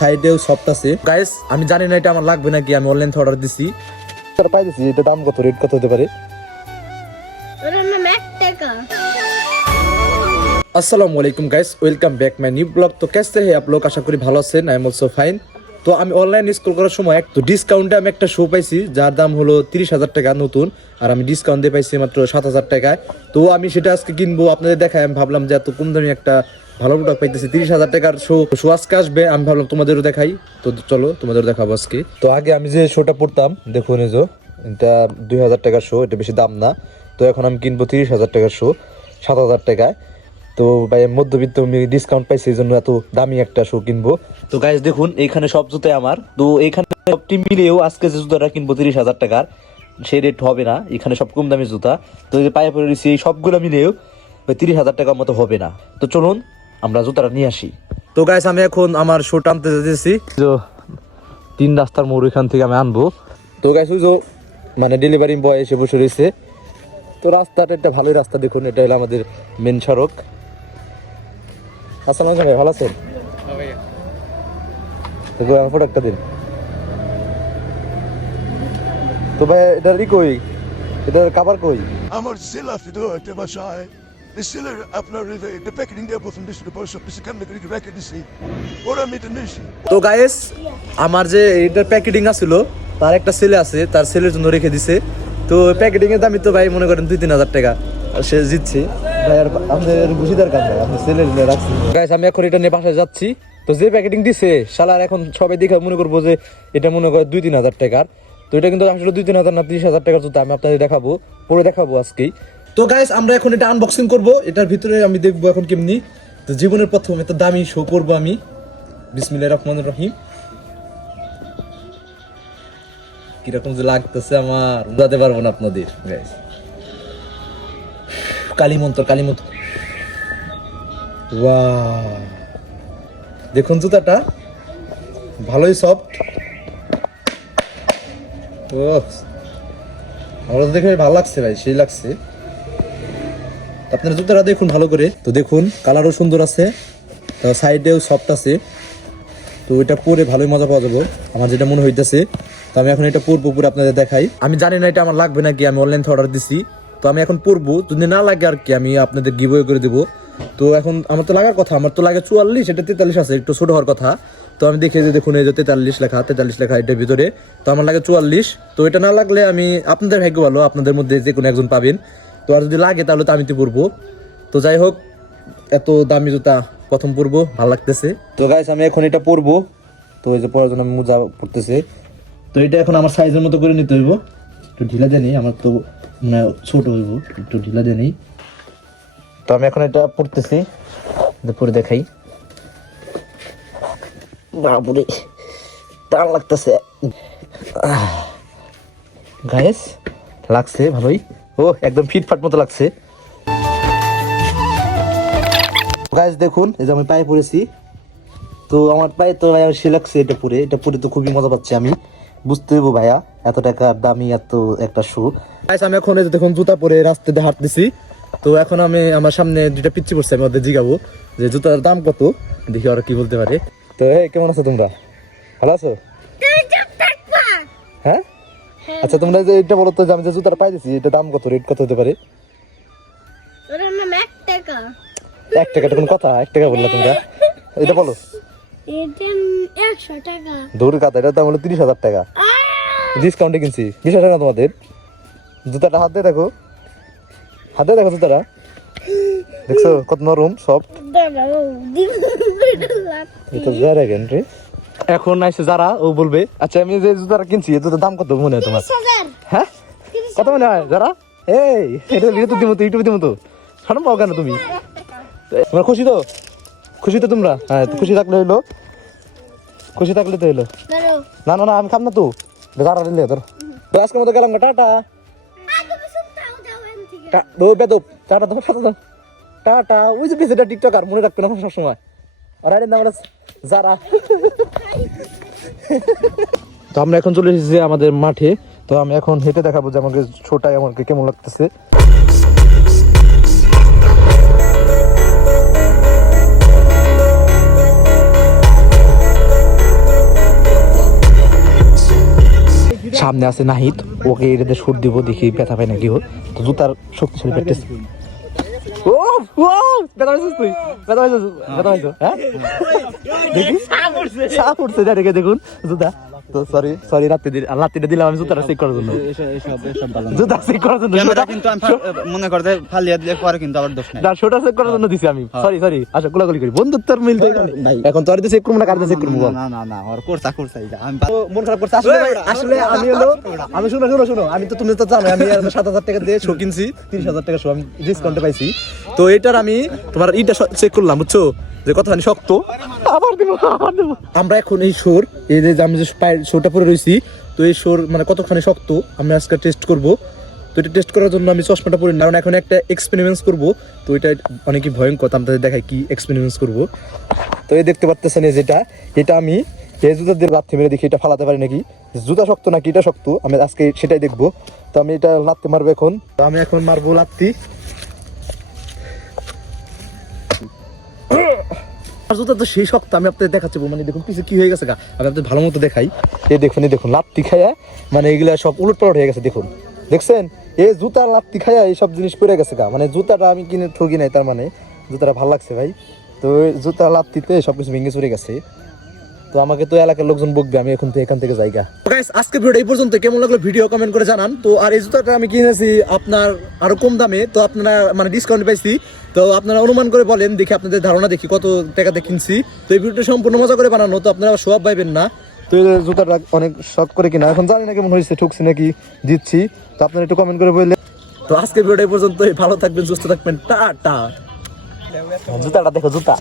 সাইডেও সফট আছে। গাইস আমি জানি না এটা আমার লাগবে নাকি, আমি অনলাইন থেকে অর্ডার দিছি। এটা পাই দিছি, এটা দাম কত, রেট কত হতে পারে? আসসালামু আলাইকুম guys, welcome back my new blog. তো कैसे हैं आप लोग? আশা করি ভালো আছেন। I am also fine. তো আমি অনলাইন স্ক্রল করার সময় একটু ডিসকাউন্টে আমি একটা শো পাইছি যার দাম হলো 30,000 টাকা নতুন, আর আমি ডিসকাউন্ট দিয়ে পাইছি মাত্র 7,000 টাকায়। তো আমি সেটা আজকে কিনবো, আপনাদের দেখাই। আমি ভাবলাম যে এত কম দামি একটা ভালো প্রোডাক্ট পাইতেছি, 30,000 টাকার শো আজকে আসবে, আমি ভাবলাম তোমাদেরও দেখাই। তো চলো তোমাদের দেখাবো আজকে। তো আগে আমি যে শোটা পড়তাম দেখুন, এই যে এটা 2,000 টাকার শো, এটা বেশি দাম না। তো এখন আমি কিনবো 30,000 টাকার শো 7,000 টাকায়। তো ভাই মধ্যবিত্ত আমি ডিসকাউন্ট পাইছি, এই জন্য এত দামি একটা শু কিনবো। তো গাইস দেখুন এইখানে সব জুতাই আমার। তো এইখানে সবটি মিলেও আজকে যে জুতাটা কিনবো 30,000 টাকার, সেই রেট হবে না। এখানে সব কম দামি জুতা। তো এই যে পায়ে পরে রয়েছি, এই সবগুলো মিলেও 30,000 টাকার মতো হবে না। তো চলুন আমরা জুতাটা নিয়ে আসি। তো গাইস আমি এখন আমার শু টানতে যেতেছি, 3 রাস্তার মোড় এখান থেকে আমি আনবো। তো গাইস ওই যে মানে ডেলিভারি বয় এসে বসে রয়েছে। তো রাস্তাটা একটা ভালোই রাস্তা, দেখুন এটা হলো আমাদের মেন সড়ক। আসসালামু আলাইকুম ভাই, ভালো আছেন? তো আমার প্রোডাক্টটা দিন। তো ভাই এটার কই, এটার কাভার কই? আমার সেল আছে তো একটা বাসায়। এই সেলের আপনার এটা প্যাকেটিং দিয়ে প্রথম দিচ্ছিল, পরে সব কিছু কেমন করে রেখে দিছি, ওরা আমি এটা নিয়েছি। তো গাইস আমার যে এটার প্যাকেটিং আছিল, তার একটা সেলে আছে, তার সেলের জন্য রেখে দিছে। তো প্যাকেটিং এর দামই তো ভাই মনে করেন 2-3 হাজার টাকা, আর সে জিতছে ভাই। আর আপনাদের বুঝিদার কাজ ভাই, আপনি সেলে রাখছেন। গাইস আমি এখন এটা নিয়ে বাসায় যাচ্ছি। তো যে প্যাকেটিং দিছে শালার, এখন সবাই দেখে মনে করবো যে এটা মনে করে 2-3 হাজার টাকার। তো এটা কিন্তু আসলে 2-3 হাজার না, 30,000 টাকার জুতা। আমি আপনাদের দেখাবো, পরে দেখাবো আজকেই। তো গাইস আমরা এখন এটা আনবক্সিং করব, এটার ভিতরে আমি দেখবো এখন কেমনি। তো জীবনের প্রথম এত দামি শো করবো আমি। বিসমিল্লাহির রহমানির রহিম। কিরকম যে লাগতেছে আমার বোঝাতে পারবো না আপনাদের গাইস। কালীমন্ত্র কালীমন্ত্র। ওয়াও দেখুন জুতাটা ভালোই সফট। ও আমার তো দেখে ভালো লাগছে ভাই, সেই লাগছে। আপনার জুতাটা দেখুন ভালো করে। তো দেখুন কালারও সুন্দর আছে, তো সাইডেও সফট আছে। তো এটা পরে ভালোই মজা পাওয়া যাবে আমার যেটা মনে হইতেছে। তো আমি এখন এটা পরবো, পরে আপনাদের দেখাই। আমি জানি না এটা আমার লাগবে নাকি, আমি অনলাইন থেকে অর্ডার দিছি। তো আমি এখন পরবো, যদি না লাগে আর কি আমি আপনাদের গিভওয়ে করে দেবো। তো এখন আমার তো লাগার কথা, আমার তো লাগে 44, এটা 43 আছে, একটু ছোট হওয়ার কথা। তো আমি দেখে যে দেখুন এই যে 43 লেখা এটার ভিতরে। তো আমার লাগে 44। তো এটা না লাগলে আমি, আপনাদের ভাগ্য ভালো, আপনাদের মধ্যে যে কোনো একজন পাবেন। তো আর যদি লাগে তাহলে তো আমি তো পরবো। তো যাই হোক, এত দামি জুতা প্রথম পরবো, ভালো লাগতেছে। তো গাইস আমি এখন এটা পরবো। তো এই যে পরার জন্য আমি মোজা পরতেছে। তো এটা এখন আমার সাইজের মতো করে নিতে হইব। একটু ঢিলা জানি, আমার তো মানে ছোট হইব, একটু ঢিলা জানি। তো আমি এখন এটা পরতেছি, পরে দেখাই। বাবুরে টান লাগতেছে গাইস, লাগছে ভালোই। ও একদম ফিটফাট মতো লাগছে গাইস। দেখুন এই যে আমি পায়ে পরেছি। তো আমার পায়ে তো ভাই সে লাগছে এটা পরে তো খুবই মজা পাচ্ছি আমি। বুঝতে হইব ভাইয়া, এত টাকা দামি এত একটা শু। গাইস আমি এখন এই যে দেখুন জুতা পরে রাস্তাতে হাঁটতেছি। তো এখন আমি আমার সামনে দুইটা পিচ্চি পড়ছে, আমি ওদের জিগাবো যে জুতার দাম কত, দেখি ওরা কি বলতে পারে। তো কেমন আছো তোমরা, ভালো আছো? হ্যাঁ আচ্ছা তোমরা যে এটা বলো তো, যে আমি যে জুতাটা পাইতেছি এটা দাম কত, রেট কত হতে পারে? 1 টাকা? কোন কথা, 1 টাকা বললা তোমরা? এটা বলো। দূর কথা, এটার দাম হলো 30,000 টাকা, ডিসকাউন্টে কিনছি। 20,000 টাকা তোমাদের। জুতাটা হাত দিয়ে দেখো, জুতাটা দেখছো কত নরম সফট। এখন আইসে যারা ও বলবে, আচ্ছা আমি যে জুতাটা কিনছি এর দাম কত মনে হয় তোমার? হ্যাঁ কত মনে হয় যারা? এই এটা ভিডিও তো দিব, তো ইউটিউবে দিব, তো শোনো পাও কেন তুমি? তোমরা খুশি তো? তোমরা? হ্যাঁ খুশি থাকলে হইলো, তো হইলো। না না না আমি খাম না তো, যারা নিলে তোর। তো আজকের মতো গেলাম, টাটা। Tata tata. ওই যে বেশিটা টিকটক আর মনে রাখবে না সবসময়। আর যারা তো আমরা এখন চলে এসেছি আমাদের মাঠে। তো আমি এখন হেঁটে দেখাবো যে আমাকে ছোটাই আমাকে কেমন লাগতেছে। সামনে আছে নাহিদ, ওকে এটাতে শুট দিব, দেখি ব্যথা পায় নাকি ও। তো জুতার শক্তিশালী প্র্যাকটিস। ও ও ব্যথা পাইছিস তুই? ব্যথা পাইছিস? ব্যথা পাইছো? হ্যাঁ দেখি সাপ উঠছে, দেখে দেখুন জুতা। তো সরি রাত্রিটা দিলাম আমি জুতাটা চেক করার জন্য, জুতা চেক করার জন্য। মনে করতে ফালিয়া দিলে পরে কিন্তু আবার দোষ নাই। না শোটা চেক করার জন্য দিছি আমি। সরি আচ্ছা কোলাকুলি করি, বন্ধুত্বর মিল তো এখন তোর চেক করবো না, কার চেক করবো? না ওর কোর্সা আমি তো মন খারাপ করছে আসলে আমি শুনো আমি তো, তুমি তো জানো আমি 7,000 টাকা দিয়ে শো কিনছি, 30,000 টাকা শো আমি ডিসকাউন্টে পাইছি। তো এটার আমি তোমার ইটা চেক করলাম, বুঝছো যে কতখানি শক্ত। আবার দেবো। আমরা এখন এই শোর, এই যে আমি যে শোটা পরে রয়েছি, তো এই শোর মানে কতখানি শক্ত আমি আজকে টেস্ট করব। তো এটা টেস্ট করার জন্য আমি চশমাটা পরি, কারণ এখন একটা এক্সপেরিমেন্টস করব। তো এটা অনেকই ভয়ঙ্কর, আপনাদের দেখাই কি এক্সপেরিমেন্টস করব। তো এই দেখতে পাচ্ছেন এটা আমি এই জুতা দিয়ে লাথি মেরে দেখি এটা ফালাতে পারি নাকি, জুতা শক্ত নাকি এটা শক্ত, আমি আজকে সেটাই দেখবো। তো আমি এটা লাথি মারবো এখন, তো আমি এখন মারবো লাথি। আর জুতা তো সেই শক্ত, আমি আপনাদের দেখাচ্ছি, মানে দেখুন পিছে কি হয়ে গেছে গা, আমি আপনাদের ভালো মতো দেখাই। এই দেখুন লাত্তি খায়া মানে এগুলা সব উলট পালট হয়ে গেছে, দেখুন দেখছেন এই জুতা লাত্তি খায়া এই সব জিনিস পড়ে গেছে গা। মানে জুতাটা আমি কিনে ঠকি নাই, তার মানে জুতাটা ভালো লাগছে ভাই। তো জুতা লাত্তিতে সবকিছু ভেঙে চুরে গেছে। তো আমাকে তো এলাকার লোকজন বকবে, আমি এখন তো এখান থেকে যাইগা। গাইস আজকে ভিডিও এই পর্যন্ত, কেমন লাগলো ভিডিও কমেন্ট করে জানান। তো আর এই জুতাটা আমি কিনেছি আপনার আরো কম দামে, তো আপনারা মানে ডিসকাউন্ট পাইছি। তো আপনারা অনুমান করে বলেন, দেখি আপনাদের ধারণা দেখি কত টাকাতে কিনছি। তো এই ভিডিওটা সম্পূর্ণ মজা করে বানানো, তো আপনারা সব পাইবেন না। তো এই জুতাটা অনেক শখ করে কিনা, এখন জানি না কেমন হয়েছে, ঠকছি নাকি দিচ্ছি। তো আপনারা একটু কমেন্ট করে বললেন। তো আজকে ভিডিওটা এই পর্যন্ত, ভালো থাকবেন, সুস্থ থাকবেন, টাটা। জুতাটা দেখো, জুতা